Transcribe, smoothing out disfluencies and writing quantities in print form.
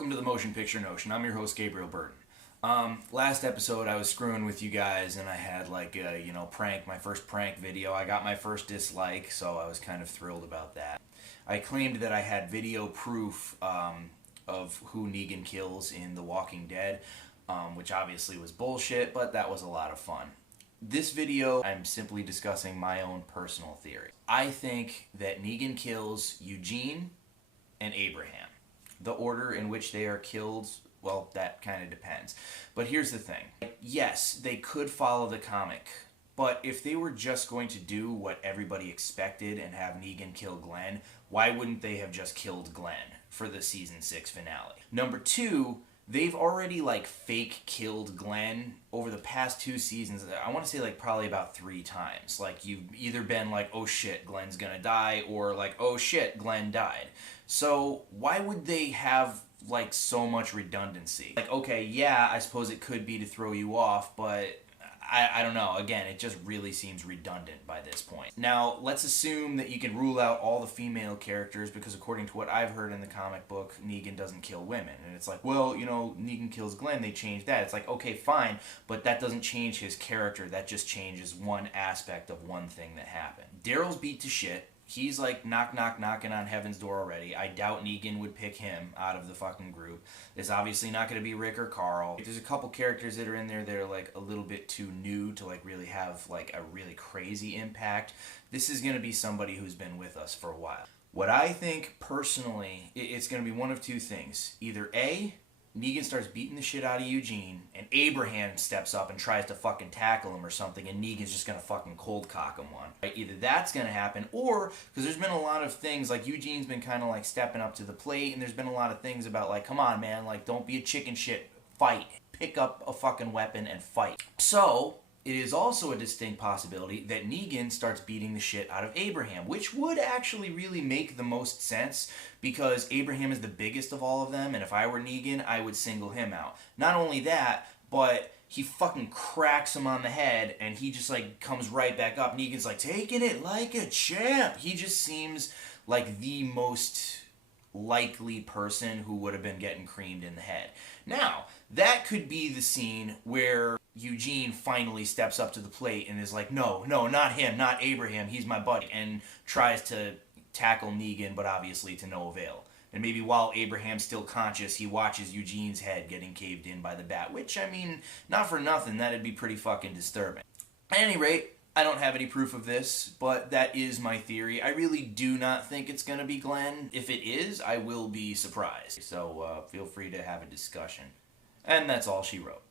Welcome to the Motion Picture Notion. I'm your host, Gabriel Burton. Last episode I was screwing with you guys and I had like a, prank, my first prank video. I got my first dislike, so I was kind of thrilled about that. I claimed that I had video proof of who Negan kills in The Walking Dead, which obviously was bullshit, but that was a lot of fun. This video, I'm simply discussing my own personal theory. I think that Negan kills Eugene and Abraham. The order in which they are killed, well, that kind of depends. But here's the thing. Yes, they could follow the comic, but if they were just going to do what everybody expected and have Negan kill Glenn, why wouldn't they have just killed Glenn for the season 6 finale? Number two, they've already fake killed Glenn over the past 2 seasons. I want to say probably about 3 times. You've either been oh shit, Glenn's gonna die, or oh shit, Glenn died. So why would they have so much redundancy? Okay, yeah, I suppose it could be to throw you off, but I don't know. Again, it just really seems redundant by this point. Now, let's assume that you can rule out all the female characters because according to what I've heard in the comic book, Negan doesn't kill women. And it's well, Negan kills Glenn, they changed that. It's okay, fine, but that doesn't change his character. That just changes one aspect of one thing that happened. Daryl's beat to shit. He's knocking on heaven's door already. I doubt Negan would pick him out of the fucking group. It's obviously not going to be Rick or Carl. There's a couple characters that are in there that are a little bit too new to really have a really crazy impact. This is going to be somebody who's been with us for a while. What I think personally, it's going to be one of 2 things. Either A, Negan starts beating the shit out of Eugene, and Abraham steps up and tries to fucking tackle him or something, and Negan's just gonna fucking cold cock him one. Either that's gonna happen, or, because there's been a lot of things, Eugene's been kind of stepping up to the plate, and there's been a lot of things about come on man, don't be a chicken shit, fight. Pick up a fucking weapon and fight. So, it is also a distinct possibility that Negan starts beating the shit out of Abraham, which would actually really make the most sense because Abraham is the biggest of all of them, and if I were Negan, I would single him out. Not only that, but he fucking cracks him on the head, and he just comes right back up. Negan's taking it like a champ. He just seems like the most likely person who would have been getting creamed in the head. Now, that could be the scene where Eugene finally steps up to the plate and is no, not him, not Abraham, he's my buddy, and tries to tackle Negan, but obviously to no avail. And maybe while Abraham's still conscious, he watches Eugene's head getting caved in by the bat, which, not for nothing, that'd be pretty fucking disturbing. At any rate, I don't have any proof of this, but that is my theory. I really do not think it's going to be Glenn. If it is, I will be surprised. So feel free to have a discussion. And that's all she wrote.